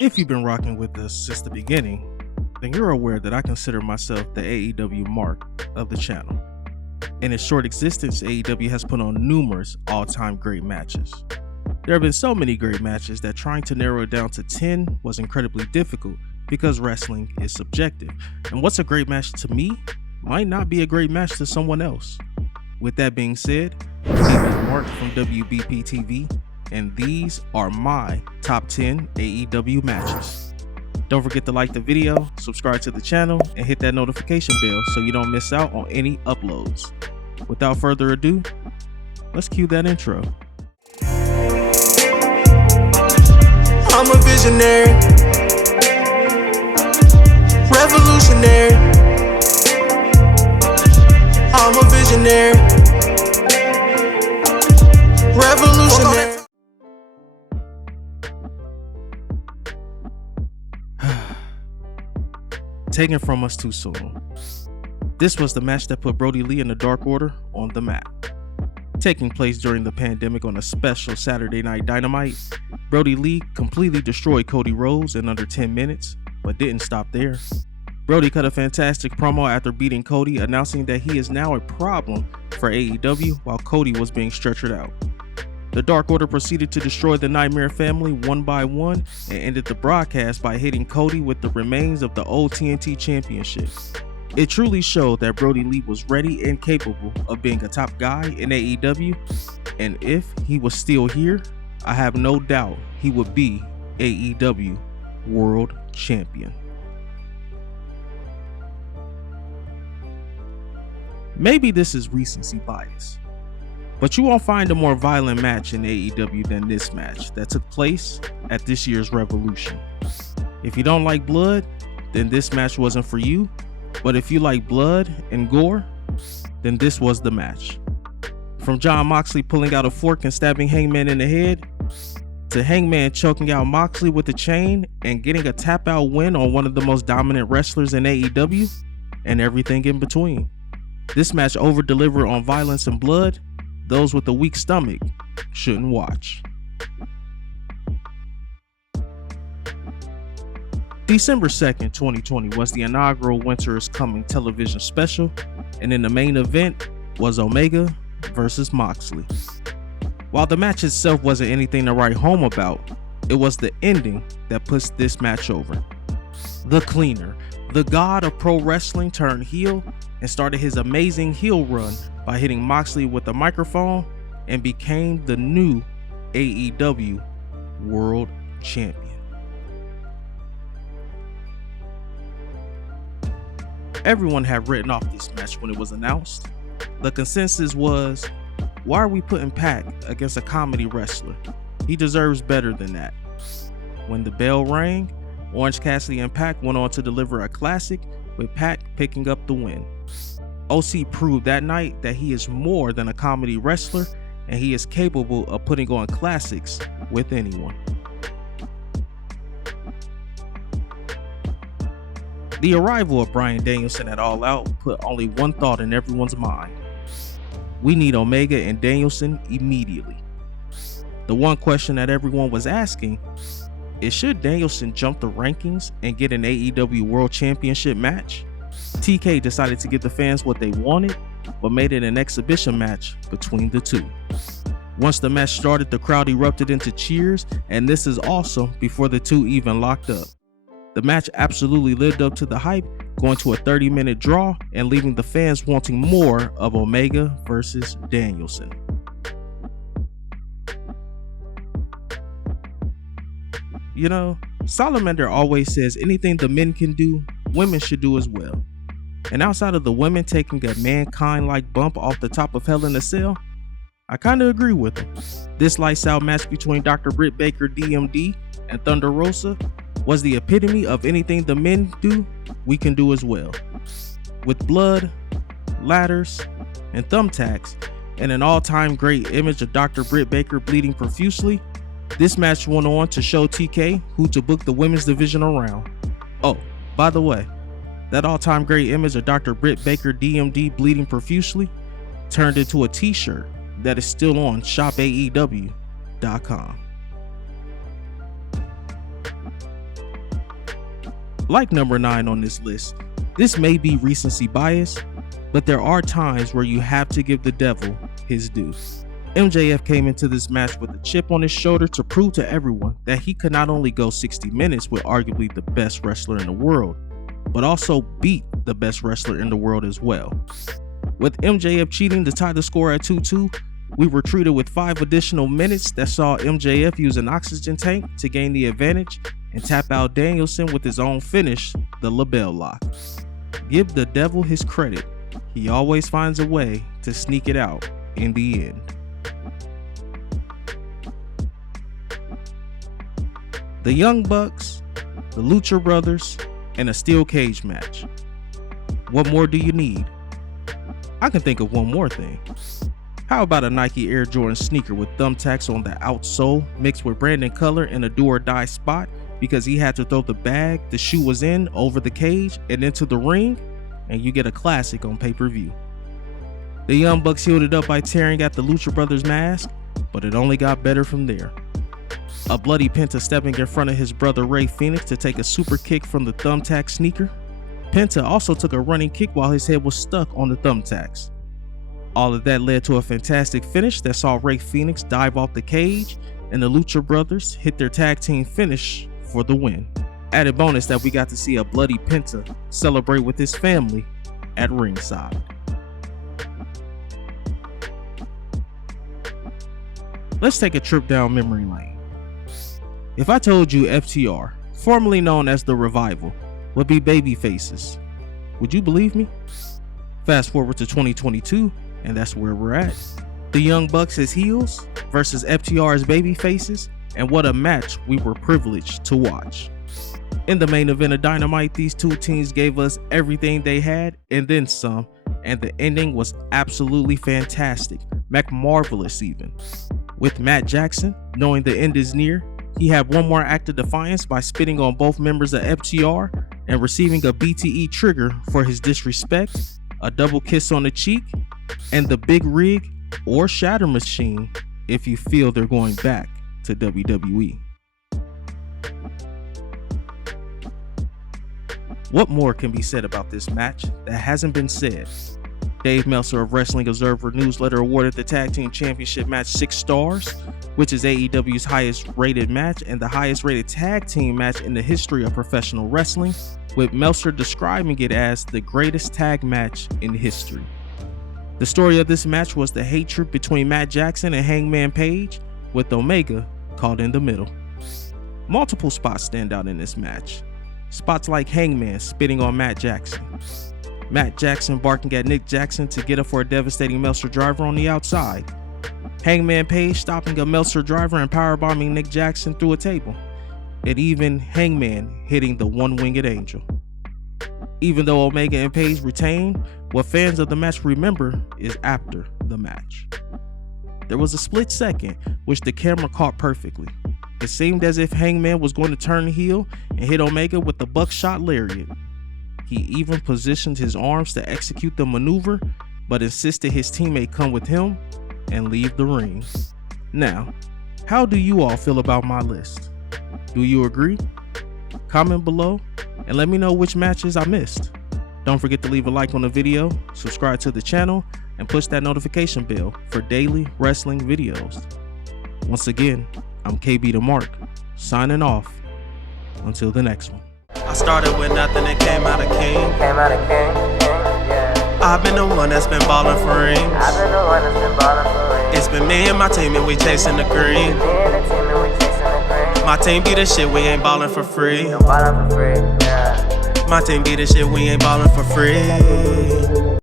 If you've been rocking with us since the beginning, then you're aware that I consider myself the AEW mark of the channel. In its short existence, AEW has put on numerous all-time great matches. There have been so many great matches that trying to narrow it down to 10 was incredibly difficult because wrestling is subjective, and what's a great match to me might not be a great match to someone else. With that being said, my name is Mark from WBP TV, and these are my top 10 AEW matches. Don't forget to like the video, subscribe to the channel, and hit that notification bell so you don't miss out on any uploads. Without further ado, let's cue that intro. I'm a visionary, revolutionary. I'm a visionary, revolutionary. Taken from us too soon. This was the match that put Brodie Lee and the Dark Order on the map. Taking place during the pandemic on a special Saturday Night Dynamite, Brodie Lee completely destroyed Cody Rhodes in under 10 minutes, but didn't stop there. Brodie cut a fantastic promo after beating Cody, announcing that he is now a problem for AEW while Cody was being stretchered out. The Dark Order proceeded to destroy the Nightmare family one by one and ended the broadcast by hitting Cody with the remains of the old TNT Championship. It truly showed that Brodie Lee was ready and capable of being a top guy in AEW, and if he was still here, I have no doubt he would be AEW World Champion. Maybe this is recency bias, but you won't find a more violent match in AEW than this match that took place at this year's Revolution. If you don't like blood, then this match wasn't for you, but if you like blood and gore, then this was the match. From Jon Moxley pulling out a fork and stabbing Hangman in the head, to Hangman choking out Moxley with a chain and getting a tap out win on one of the most dominant wrestlers in AEW, and everything in between. This match over-delivered on violence and blood. Those with a weak stomach shouldn't watch. December 2nd, 2020 was the inaugural Winter is Coming television special, and in the main event was Omega versus Moxley. While the match itself wasn't anything to write home about, it was the ending that puts this match over. The Cleaner, the god of pro wrestling, turned heel and started his amazing heel run by hitting Moxley with a microphone and became the new AEW World Champion. Everyone had written off this match when it was announced. The consensus was, why are we putting Pac against a comedy wrestler? He deserves better than that. When the bell rang, Orange Cassidy and Pac went on to deliver a classic, with Pac picking up the win. OC proved that night that he is more than a comedy wrestler, and he is capable of putting on classics with anyone. The arrival of Bryan Danielson at All Out put only one thought in everyone's mind. We need Omega and Danielson immediately. The one question that everyone was asking is, should Danielson jump the rankings and get an AEW World Championship match? TK decided to give the fans what they wanted, but made it an exhibition match between the two. Once the match started, the crowd erupted into cheers, and this is awesome before the two even locked up. The match absolutely lived up to the hype, going to a 30-minute draw and leaving the fans wanting more of Omega versus Danielson. You know, Salamander always says anything the men can do, women should do as well. And outside of the women taking a Mankind-like bump off the top of Hell in a Cell, I kinda agree with him. This lights out match between Dr. Britt Baker DMD and Thunder Rosa was the epitome of anything the men do, we can do as well. With blood, ladders, and thumbtacks, and an all-time great image of Dr. Britt Baker bleeding profusely, this match went on to show TK who to book the women's division around. Oh, by the way, that all-time great image of Dr. Britt Baker DMD bleeding profusely turned into a t-shirt that is still on shopaew.com. Like number 9 on this list, this may be recency bias, but there are times where you have to give the devil his due. MJF came into this match with a chip on his shoulder to prove to everyone that he could not only go 60 minutes with arguably the best wrestler in the world, but also beat the best wrestler in the world as well. With MJF cheating to tie the score at 2-2, we were treated with 5 additional minutes that saw MJF use an oxygen tank to gain the advantage and tap out Danielson with his own finish, the label lock. Give the devil his credit. He always finds a way to sneak it out in the end. The Young Bucks, the Lucha Brothers, and a steel cage match. What more do you need? I can think of one more thing. How about a Nike Air Jordan sneaker with thumbtacks on the outsole mixed with branding color in a do or die spot because he had to throw the bag the shoe was in over the cage and into the ring, and you get a classic on pay-per-view. The Young Bucks healed it up by tearing at the Lucha Brothers mask, but it only got better from there. A bloody Penta stepping in front of his brother Rey Fenix to take a super kick from the thumbtack sneaker. Penta also took a running kick while his head was stuck on the thumbtacks. All of that led to a fantastic finish that saw Rey Fenix dive off the cage and the Lucha Brothers hit their tag team finish for the win. Added bonus that we got to see a bloody Penta celebrate with his family at ringside. Let's take a trip down memory lane. If I told you FTR, formerly known as The Revival, would be baby faces, would you believe me? Fast forward to 2022, and that's where we're at. The Young Bucks as heels versus FTR as baby faces, and what a match we were privileged to watch. In the main event of Dynamite, these two teams gave us everything they had and then some, and the ending was absolutely fantastic, marvelous even. With Matt Jackson, knowing the end is near, he had one more act of defiance by spitting on both members of FTR and receiving a BTE trigger for his disrespect, a double kiss on the cheek, and the big rig or shatter machine if you feel they're going back to WWE. What more can be said about this match that hasn't been said? Dave Meltzer of Wrestling Observer Newsletter awarded the Tag Team Championship match 6 stars, which is AEW's highest rated match and the highest rated tag team match in the history of professional wrestling, with Meltzer describing it as the greatest tag match in history. The story of this match was the hatred between Matt Jackson and Hangman Page, with Omega caught in the middle. Multiple spots stand out in this match. Spots like Hangman spitting on Matt Jackson, Matt Jackson barking at Nick Jackson to get up for a devastating Meltzer driver on the outside, Hangman Page stopping a Meltzer driver and powerbombing Nick Jackson through a table, and even Hangman hitting the one-winged angel. Even though Omega and Page retained, what fans of the match remember is after the match. There was a split second which the camera caught perfectly. It seemed as if Hangman was going to turn heel and hit Omega with the buckshot lariat. He even positioned his arms to execute the maneuver, but insisted his teammate come with him and leave the ring. Now, how do you all feel about my list? Do you agree? Comment below and let me know which matches I missed. Don't forget to leave a like on the video, subscribe to the channel, and push that notification bell for daily wrestling videos. Once again, I'm KB the Mark, signing off. Until the next one. I started with nothing and came out a king. I've been the one that's been ballin' for rings. It's been me and my team and we chasing the green. My team be the shit, we ain't ballin' for free. My team be the shit, we ain't ballin' for free.